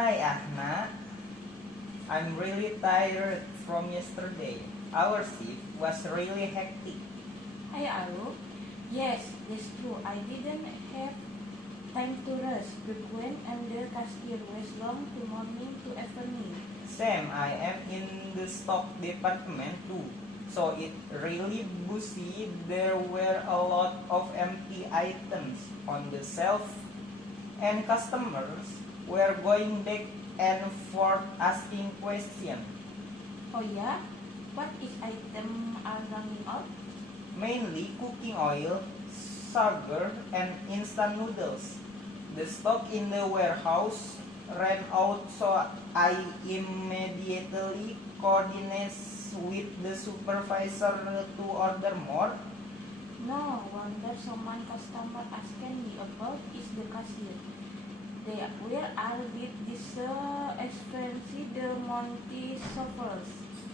Hi Ahna, I'm really tired from yesterday. Our shift was really hectic. Hi, Aru. Yes, that's true. I didn't have time to rest. The queen and the cashier was long to morning to evening. Sam, I am in the stock department too. So it really busy. There were a lot of empty items on the shelf and customers were going back and forth asking questions. Oh yeah? What is item are running out? Mainly cooking oil, sugar, and instant noodles. The stock in the warehouse ran out, so I immediately coordinated with the supervisor to order more. No wonder someone customer asking me about is the cashier. They where are with this expensive the Monty suffers.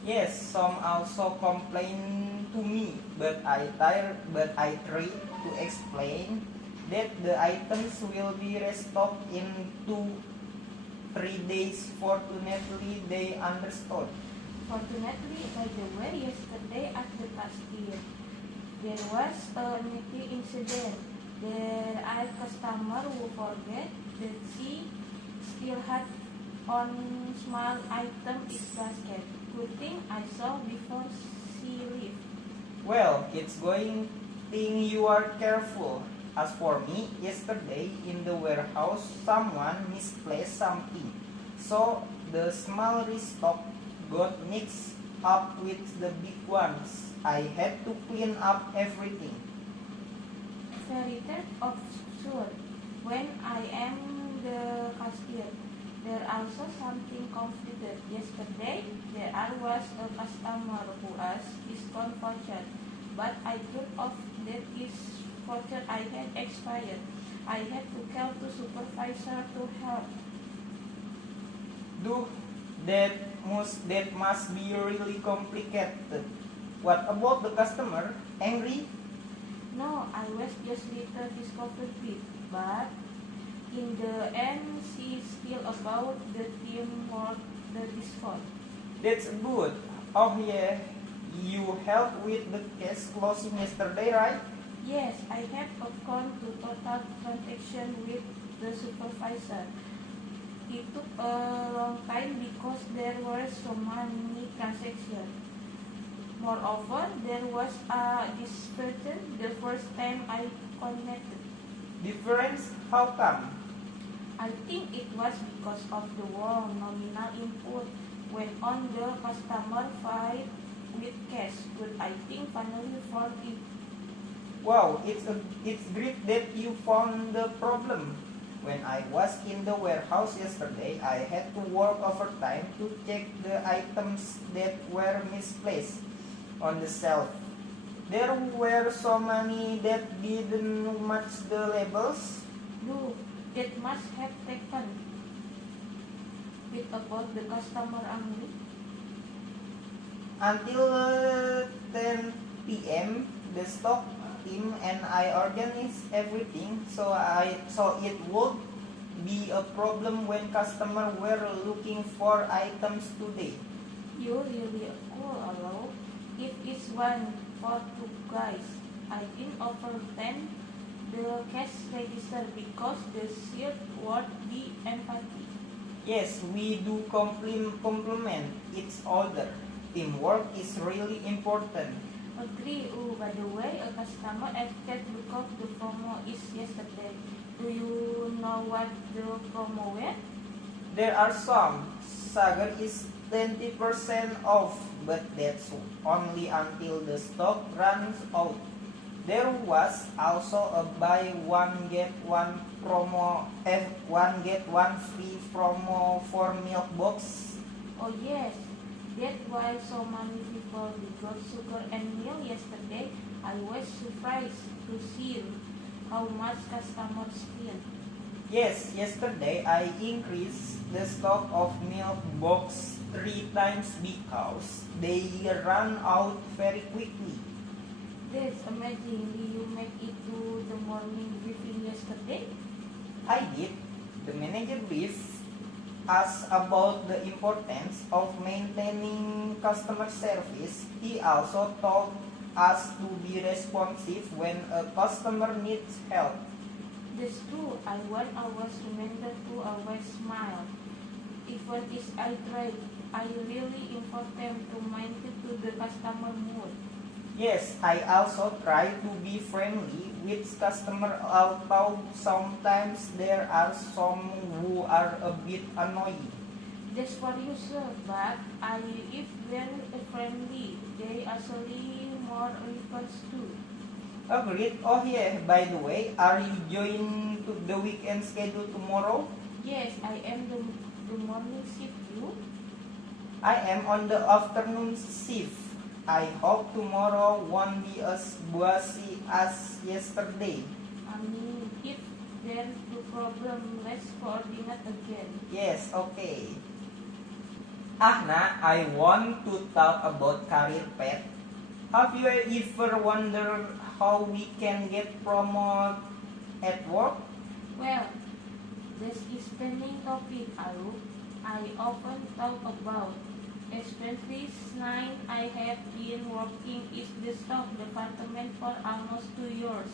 Yes, some also complained to me, but I tried to explain that the items will be restocked in 2 3 days. Fortunately, they understood. Fortunately, by the way, yesterday at the cashier, there was a nifty incident. There are customer who forget that she still had on small item is basket. Good thing I saw before she left. Well, it's going thing you are careful. As for me, yesterday in the warehouse, someone misplaced something. So the small restock got mixed up with the big ones. I had to clean up everything. Very third of sure. When I am the cashier, there also something complicated. Yesterday, was a customer who asked discount voucher, but I told of that his voucher I had expired. I had to call to supervisor to help. Duh, that must be really complicated. What about the customer? Angry? No, I was just little discomforted, but in the end, she still about the teamwork, the discount. That's good. Oh yeah, you helped with the case closing yesterday, right? Yes, I have gone to total transaction with the supervisor. It took a long time because there were so many transactions. Moreover, there was a dispute the first time I connected. Difference? How come? I think it was because of the wrong nominal input when on the customer file with cash, but I think finally found it. Wow, it's great that you found the problem. When I was in the warehouse yesterday, I had to work overtime to check the items that were misplaced on the shelf. There were so many that didn't match the labels. No, that must have taken with about the customer angry. Until 10 p.m., the stock team and I organized everything so it would be a problem when customers were looking for items today. You really cool, hello. If it's one for two guys, I didn't overtime the cash register because the shirt worth the empathy. Yes, we do compliment each other. Teamwork is really important. Agree. Oh, by the way, a customer asked because the promo is yesterday. Do you know what the promo was? There are some. Sagar is 20% off, but that's only until the stock runs out. There was also a buy one get one promo, one get one free promo for milk box. Oh yes, that's why so many people got sugar and milk yesterday. I was surprised to see how much customers spend. Yes, yesterday I increased the stock of milk box 3 times because they run out very quickly. That's amazing. Did you make it to the morning briefing yesterday? I did. The manager briefed us about the importance of maintaining customer service. He also taught us to be responsive when a customer needs help. That's true. I want always remember to always smile. Even if I try, I really important to mindful to the customer mood. Yes, I also try to be friendly with customer, although sometimes there are some who are a bit annoying. That's for you, sir. But I, if they're friendly, they actually more response too. Agreed. Oh yeah, by the way, are you joining to the weekend schedule tomorrow? Yes, I am the morning shift. You? I am on the afternoon shift. I hope tomorrow won't be as busy as yesterday. I mean, if there's the problem, let's coordinate again. Yes, okay. Ahna, I want to talk about career path. Have you ever wondered how we can get promoted at work? Well, this is trending topic I often talk about. Especially since I have been working in the stock department for almost 2 years.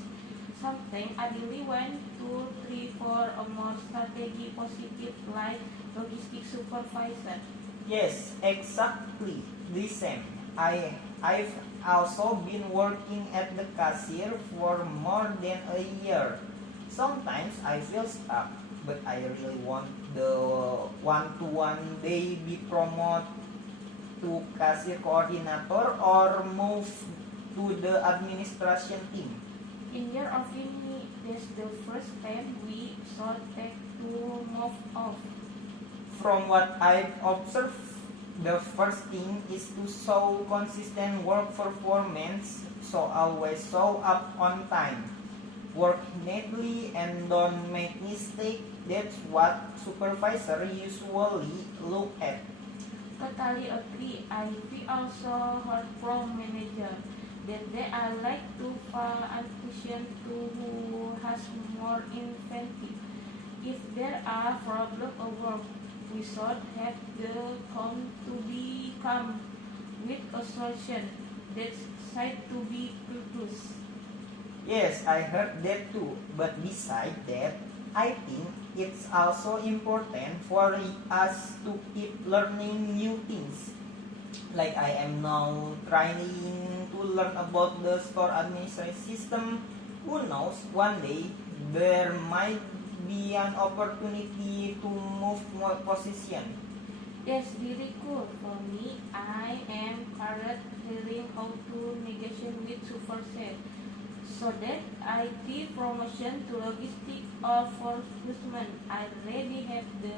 Something I really want to try for a more strategy positive like logistics supervisor. Yes, exactly the same. I've also been working at the cashier for more than a year. Sometimes I feel stuck, but I really want the one to one day be promoted to cashier coordinator or move to the administration team. In your opinion, that's the first step we should take to move off. From what I've observed, the first thing is to show consistent work performance, so always show up on time, work neatly, and don't make mistakes. That's what supervisors usually look at. Totally agree. I we also heard from manager that they are like to find attention to who has more inventive. If there are problems or work, we should have the come to become with a solution that's said to be purpose. Yes, I heard that too. But besides that, I think it's also important for us to keep learning new things. Like I am now trying to learn about the store administration system. Who knows, one day there might be an opportunity to move more position. That's really cool. For me, I am currently learning how to negotiate with superset so that IT promotion to logistic or for fulfillment. I already have the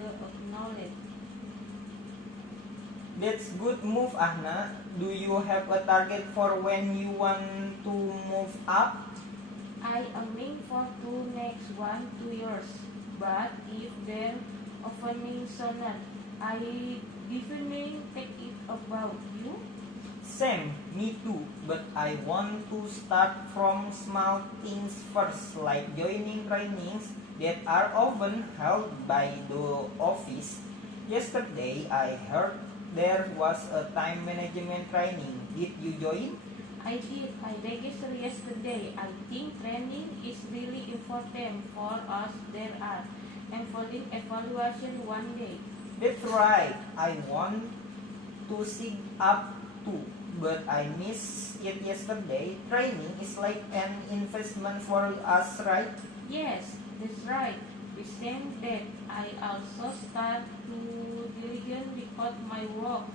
knowledge. That's good move, Ahna. Do you have a target for when you want to move up? I aiming for two next 1 2 years, but if they're opening sooner, I definitely take it about you. Same, me too. But I want to start from small things first, like joining trainings that are often held by the office. Yesterday, I heard there was a time management training. Did you join? I did. I registered yesterday. I think training is really important for us. There are enfolding evaluation one day. That's right. I want to sig up too, but I missed it yesterday. Training is like an investment for us, right? Yes, that's right. The same that I also start to diligently record my work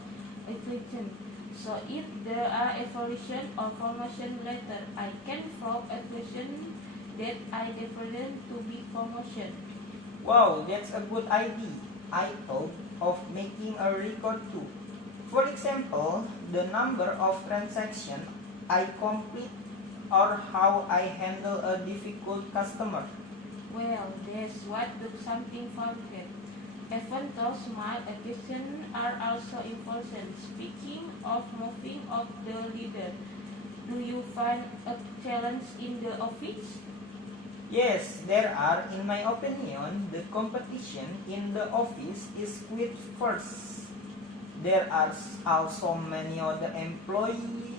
evaluation. So if there are evaluation or promotion later, I can prove evaluation that I developed to be promotion. Wow, that's a good idea. I thought of making a record too. For example, the number of transactions I complete or how I handle a difficult customer. Well, that's what the something forget. Even though small actions are also important. Speaking of moving of the leader, do you find a challenge in the office? Yes, there are. In my opinion, the competition in the office is quite fierce. There are also many other employees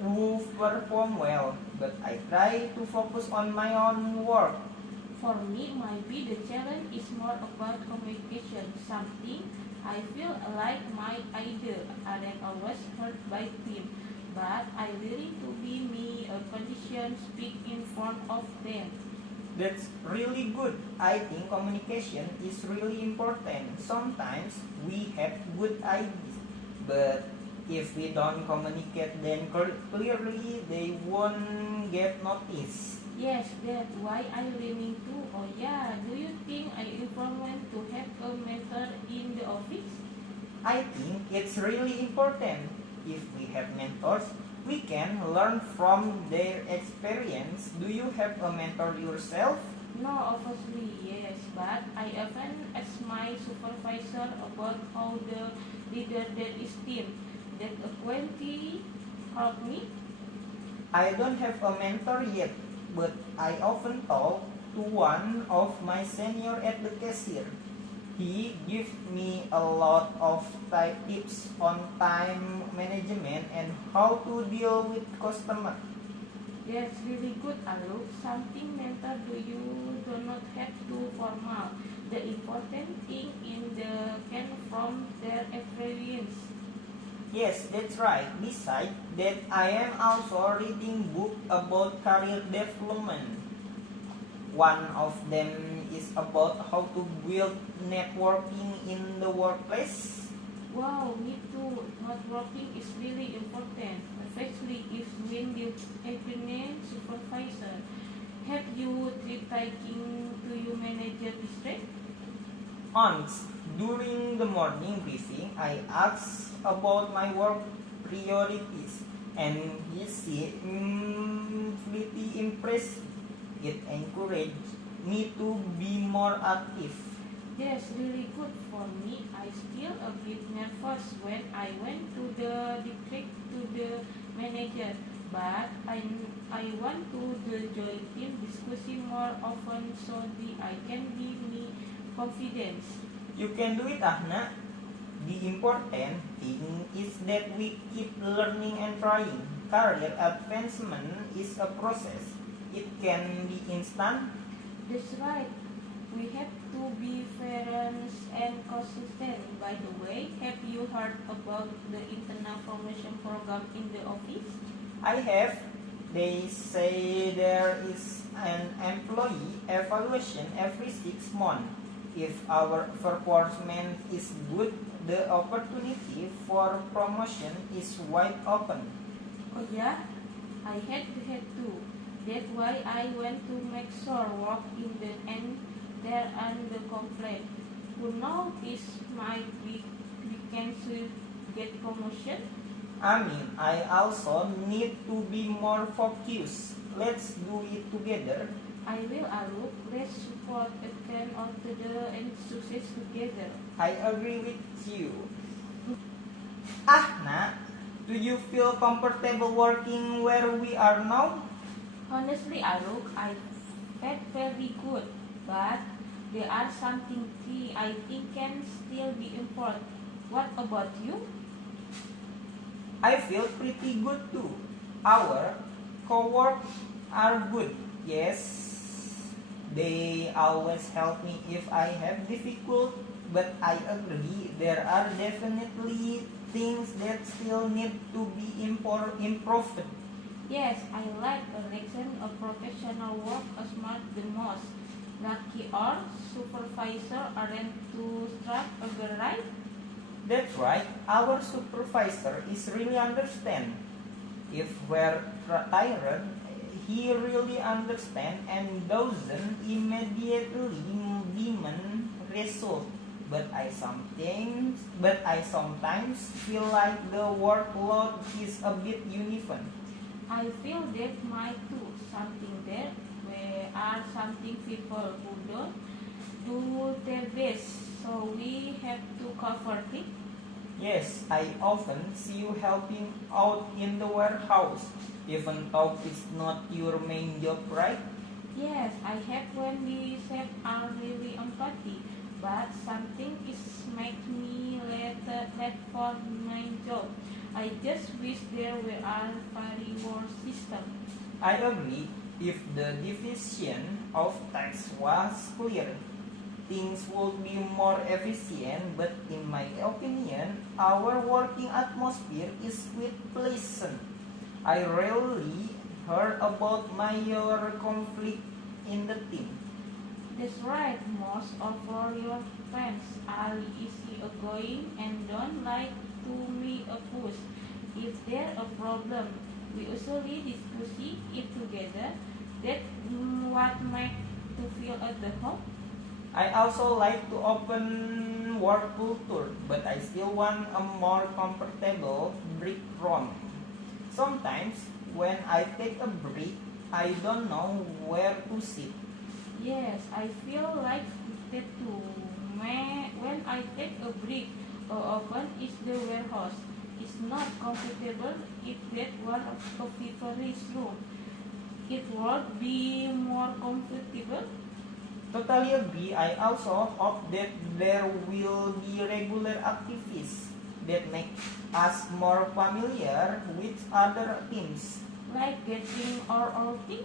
who perform well, but I try to focus on my own work. For me, maybe the challenge is more about communication, something I feel like my ideas aren't always heard by team, but I really to be me a condition speak in front of them. That's really good. I think communication is really important. Sometimes we have good ideas, but if we don't communicate them clearly, they won't get noticed. Yes, that's why I leaning too. Oh yeah, do you think I want to have a mentor in the office? I think it's really important. If we have mentors, we can learn from their experience. Do you have a mentor yourself? No, obviously yes, but I often ask my supervisor about how the leader that is team. That acquaintance help me. I don't have a mentor yet, but I often talk to one of my senior at the cashier. He gives me a lot of tips on time management and how to deal with customers. That's really good, Alok. Something mentor do not have to formal. The important thing in the can from their experience. Yes, that's right. Besides that, I am also reading book about career development. One of them is about how to build networking in the workplace. Wow, me too. Networking is really important, especially if when you implement supervisor. Have you tried taking to your manager district? Once, during the morning briefing, I asked about my work priorities, and he seemed pretty impressed. It encouraged me to be more active. Yes, really good for me. I still a bit nervous when I went to the district to the manager, but I want to the join team discussing more often so the I can give me confidence. You can do it, Ahna. The important thing is that we keep learning and trying. Career advancement is a process. It can be instant. That's right. We have to be fair and consistent. By the way, have you heard about the internal promotion program in the office? I have. They say there is an employee evaluation every 6 months. If our performance is good, the opportunity for promotion is wide open. Oh yeah, I had to. That's why I want to make sure work in the end there and the complaint. Who know this might be we can still get promotion? I mean, I also need to be more focused. Let's do it together. I will look. Let's support a can of the and success together. I agree with you. Ahna, do you feel comfortable working where we are now? Honestly, Aruk, I felt very good, but there are something key I think can still be improved. What about you? I feel pretty good too. Our co-work are good. Yes, they always help me if I have difficult, but I agree there are definitely things that still need to be improved. Yes, I like a lesson of professional work as much the most. Lucky or supervisor aren't to strike a good right? That's right. Our supervisor is really understand. If we're tired, he really understand and doesn't immediately demand result. But I sometimes feel like the workload is a bit uneven. I feel that my too. Something there where are something people who don't do their best. So we have to cover it. Yes, I often see you helping out in the warehouse, even though it's not your main job, right? Yes, I have when we said are really empathy, but something is make me late for my job. I just wish there were a very worse system. I agree. If the division of tasks was clear, things would be more efficient, but in my opinion, our working atmosphere is quite pleasant. I rarely heard about major conflict in the team. That's right, most of your friends are easygoing and don't like to be a push. If there's a problem, we usually discuss it together. That's what makes to feel at the home. I also like to open work culture, but I still want a more comfortable break room. Sometimes when I take a break, I don't know where to sit. Yes, I feel like that too. When I take a break, often it's the warehouse. It's not comfortable. If that were a favorite room, it would be more comfortable. Totally agree. I also hope that there will be regular activities that make us more familiar with other teams. Like getting or outing.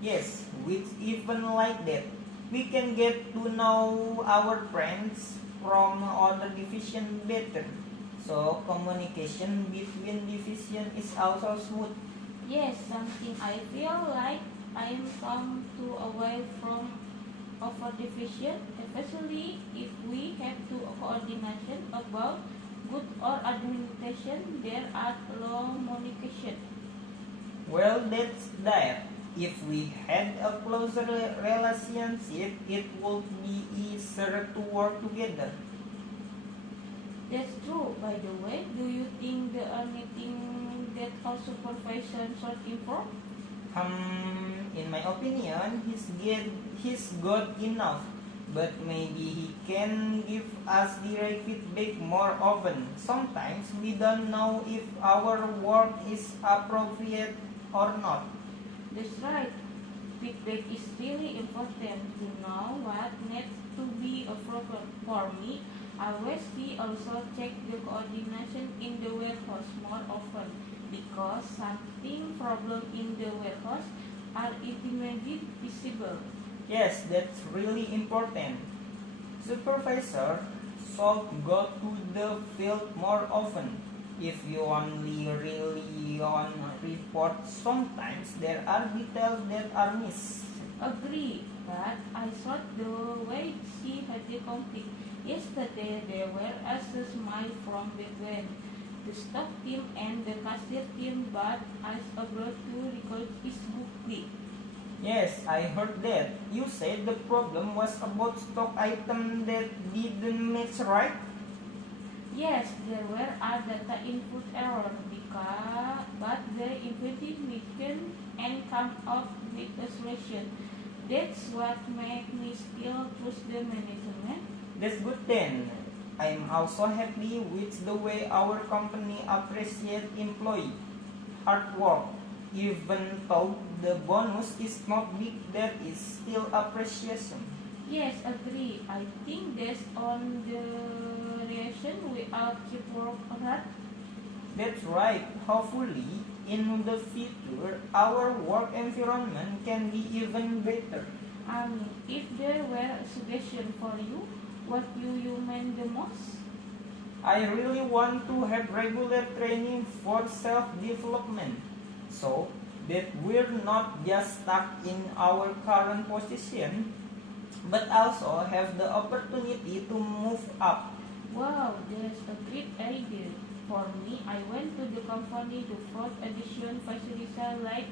Yes, with even like that, we can get to know our friends from other division better. So communication between division is also smooth. Yes, something I feel like I'm come to away from over division, especially if we have to coordination about good or administration, there are low communication. Well, that's that. If we had a closer relationship, it would be easier to work together. That's true. By the way, do you think the anything that our supervision should improve? In my opinion, he's good enough, but maybe he can give us direct feedback more often. Sometimes we don't know if our work is appropriate or not. That's right. Feedback is really important to know what needs to be improved. For me, I always see also check the coordination in the warehouse more often because something problem in the warehouse are immediately visible. Yes, that's really important. Supervisor should go to the field more often. If you only rely on reports, sometimes there are details that are missed. Agree, but I thought the way she had the conflict yesterday there were a smile from between the stock team and the cashier team, but I was able to recall his quickly. Yes, I heard that. You said the problem was about stock item that didn't match, right? Yes, there were a data input error because, but they investigation and come up with a solution. That's what made me still push the management. That's good then. I'm also happy with the way our company appreciates employee hard work. Even though the bonus is not big, there is still appreciation. Yes, agree. I think that's on the reaction we all keep work hard. That's right. Hopefully, in the future, our work environment can be even better. I mean, if there were a suggestion for you, what you mean the most? I really want to have regular training for self-development so that we're not just stuck in our current position but also have the opportunity to move up. Wow, that's a great idea. For me, I went to the company to fourth edition facility like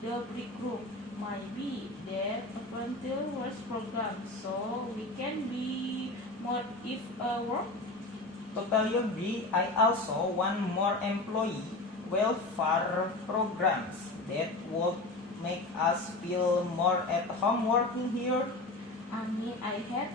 the break room. Maybe there volunteer work program so we can be more if work. Totally agree. I also want more employee welfare programs that would make us feel more at home working here. I mean, I have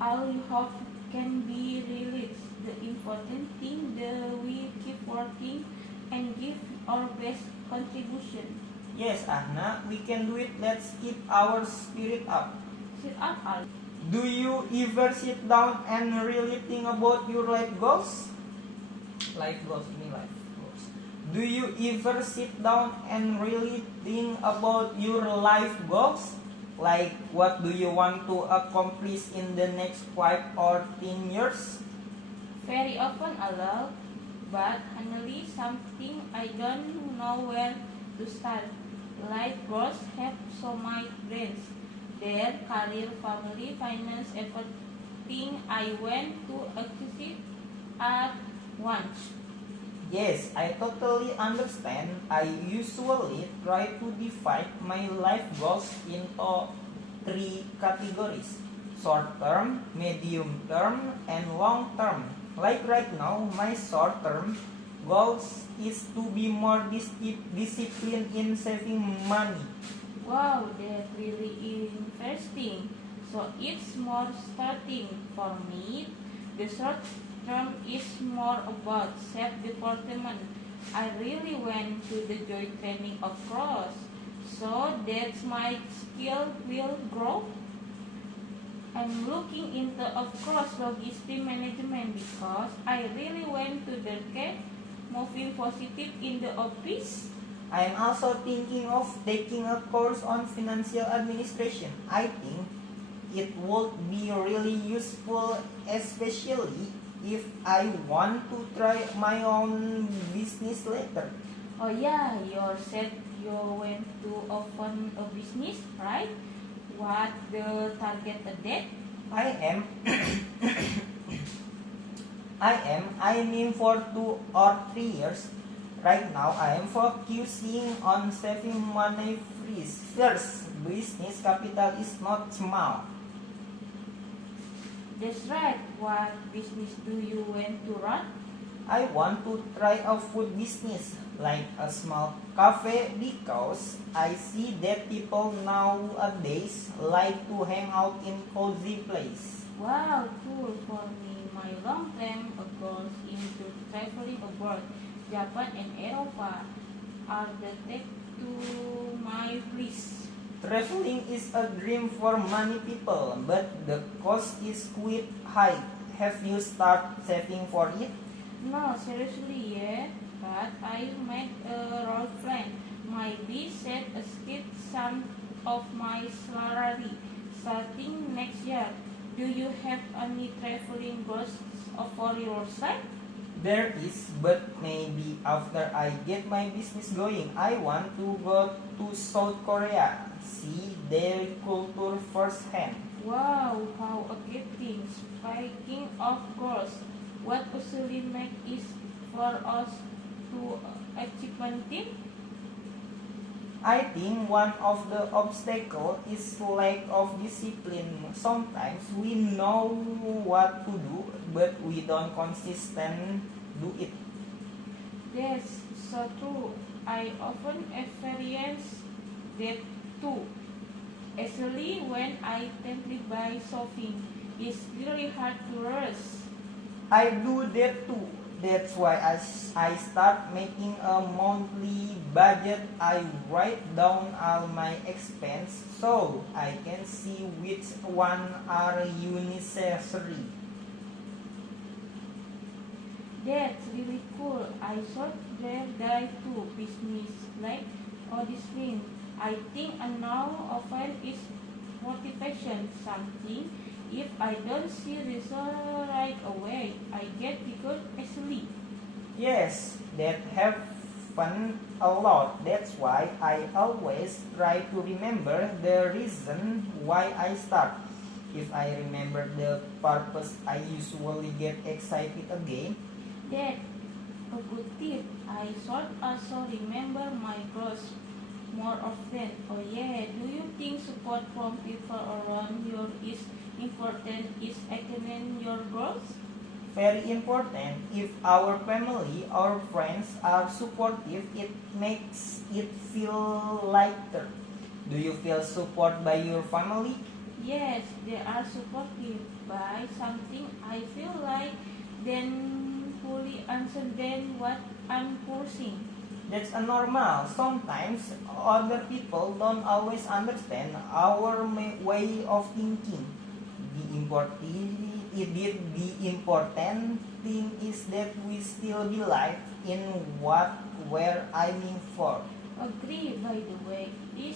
all hope can be released. The important thing that we keep working and give our best contribution. Yes, Ahna, we can do it. Let's keep our spirit up. Sit up, Ali. Do you ever sit down and really think about your life goals? Life goals, ini life goals. Do you ever sit down and really think about your life goals? Like, what do you want to accomplish in the next 5 or 10 years? Very often aloud, but honestly something I don't know where to start. Life goals have so many brains. Their career, family, finance, everything I went to achieve at once. Yes, I totally understand. I usually try to divide my life goals into 3 categories: short term, medium term, and long term. Like right now, my short term goals is to be more disciplined in saving money. Wow, that's really interesting. So it's more starting for me. The short term is more about self-development. I really went to the joy training of course. So that's my skill will grow. I'm looking into of course logistic management because I really went to the get moving positive in the office. I am also thinking of taking a course on financial administration. I think it would be really useful, especially if I want to try my own business later. Oh yeah, you said you went to open a business, right? What the target date? I am I mean for 2 or 3 years. Right now I am focusing on saving money first. Business capital is not small. That's right. What business do you want to run? I want to try a food business, like a small cafe, because I see that people nowadays like to hang out in cozy place. Wow, cool for me. My long term goals into traveling abroad, Japan and Europa are the take to my list. Traveling is a dream for many people, but the cost is quite high. Have you started saving for it? No, seriously, yeah. But I made a road plan. Maybe set aside some of my salary starting next year. Do you have any traveling goals for yourself? There is, but maybe after I get my business going, I want to go to South Korea, see their culture firsthand. Wow, how exciting! Speaking of goals, what usually make is for us to achievement it? I think one of the obstacles is lack of discipline. Sometimes we know what to do, but we don't consistent do it. That's so true. I often experience that too. Especially when I simply buy something, it's really hard to rest. I do that too. That's why I start making a monthly budget. I write down all my expense so I can see which one are unnecessary. That's really cool. I thought there die to business like auditioning. I think and now often is motivation something. If I don't see result right away, I get because easily. Yes, that happen a lot. That's why I always try to remember the reason why I start. If I remember the purpose, I usually get excited again. That a good tip. I should also remember my goals more often. Oh yeah, do you think support from people around you is important is achieving your goals? Very important. If our family or friends are supportive, it makes it feel lighter. Do you feel support by your family? Yes, they are supportive by something I feel like then fully understand what I'm pushing. That's a normal. Sometimes other people don't always understand our way of thinking. The important thing is that we still believe in what we're aiming for. Agree, by the way. This